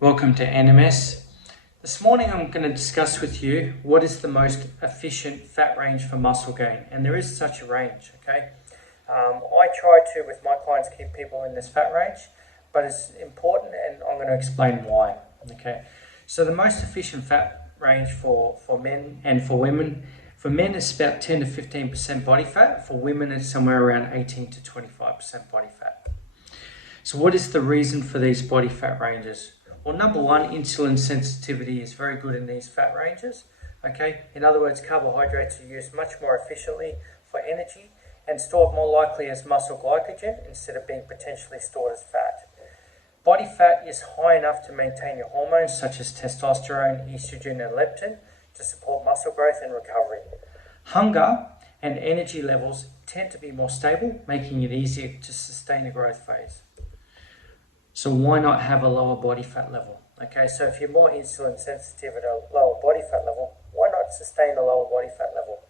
Welcome to NMS. This morning I'm going to discuss with you what is the most efficient fat range for muscle gain, and there is such a range, okay? I try to, with my clients, keep people in this fat range, but it's important and I'm going to explain why, okay? So the most efficient fat range for men and for women, for men it's about 10 to 15% body fat, for women it's somewhere around 18 to 25% body fat. So what is the reason for these body fat ranges? Well, number one, insulin sensitivity is very good in these fat ranges. Okay, in other words, carbohydrates are used much more efficiently for energy and stored more likely as muscle glycogen instead of being potentially stored as fat. Body fat is high enough to maintain your hormones such as testosterone, estrogen, and leptin to support muscle growth and recovery. Hunger and energy levels tend to be more stable, making it easier to sustain a growth phase. So why not have a lower body fat level? Okay, so if you're more insulin sensitive at a lower body fat level, why not sustain a lower body fat level?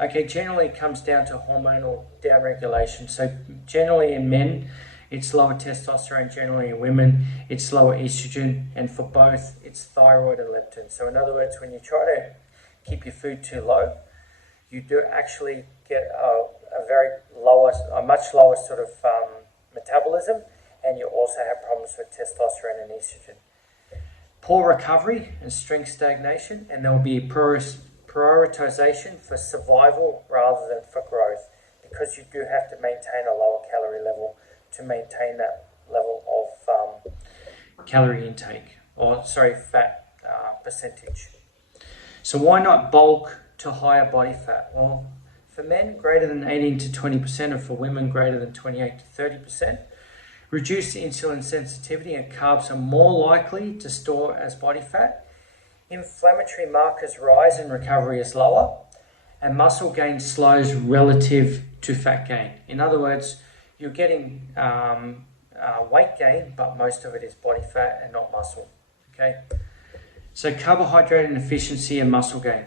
Okay, generally it comes down to hormonal downregulation. So generally in men, it's lower testosterone. Generally in women, it's lower estrogen. And for both, it's thyroid and leptin. So in other words, when you try to keep your food too low, you do actually get a much lower sort of metabolism, and you also have problems with testosterone and estrogen. Poor recovery and strength stagnation, and there will be prioritization for survival rather than for growth, because you do have to maintain a lower calorie level to maintain that level of calorie intake, fat percentage. So why not bulk to higher body fat? Well, for men, greater than 18 to 20%, and for women, greater than 28 to 30%. Reduced insulin sensitivity and carbs are more likely to store as body fat. Inflammatory markers rise and recovery is lower. And muscle gain slows relative to fat gain. In other words, you're getting weight gain, but most of it is body fat and not muscle. Okay. So carbohydrate inefficiency and muscle gain.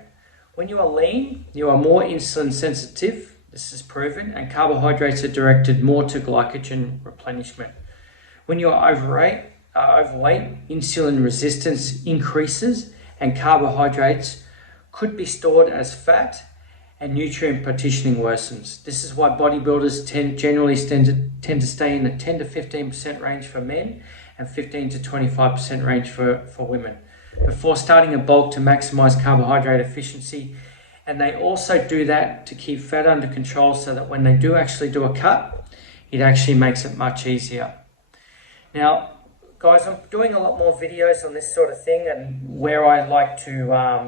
When you are lean, you are more insulin sensitive. This is proven, and carbohydrates are directed more to glycogen replenishment. When you are overweight, insulin resistance increases, and carbohydrates could be stored as fat, and nutrient partitioning worsens. This is why bodybuilders generally tend to stay in the 10 to 15% range for men and 15 to 25% range for women before starting a bulk to maximize carbohydrate efficiency. And they also do that to keep fat under control so that when they do actually do a cut, it actually makes it much easier. Now, guys, I'm doing a lot more videos on this sort of thing and where I like to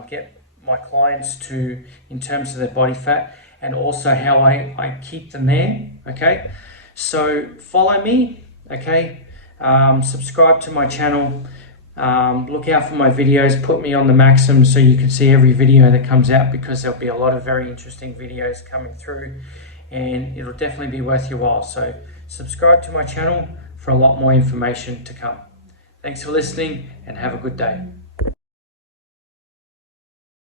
get my clients to in terms of their body fat, and also how I keep them there, okay? So follow me, okay? Subscribe to my channel. Look out for my videos, put me on the maximum so you can see every video that comes out, because there'll be a lot of very interesting videos coming through and it'll definitely be worth your while. So subscribe to my channel for a lot more information to come. Thanks for listening and have a good day.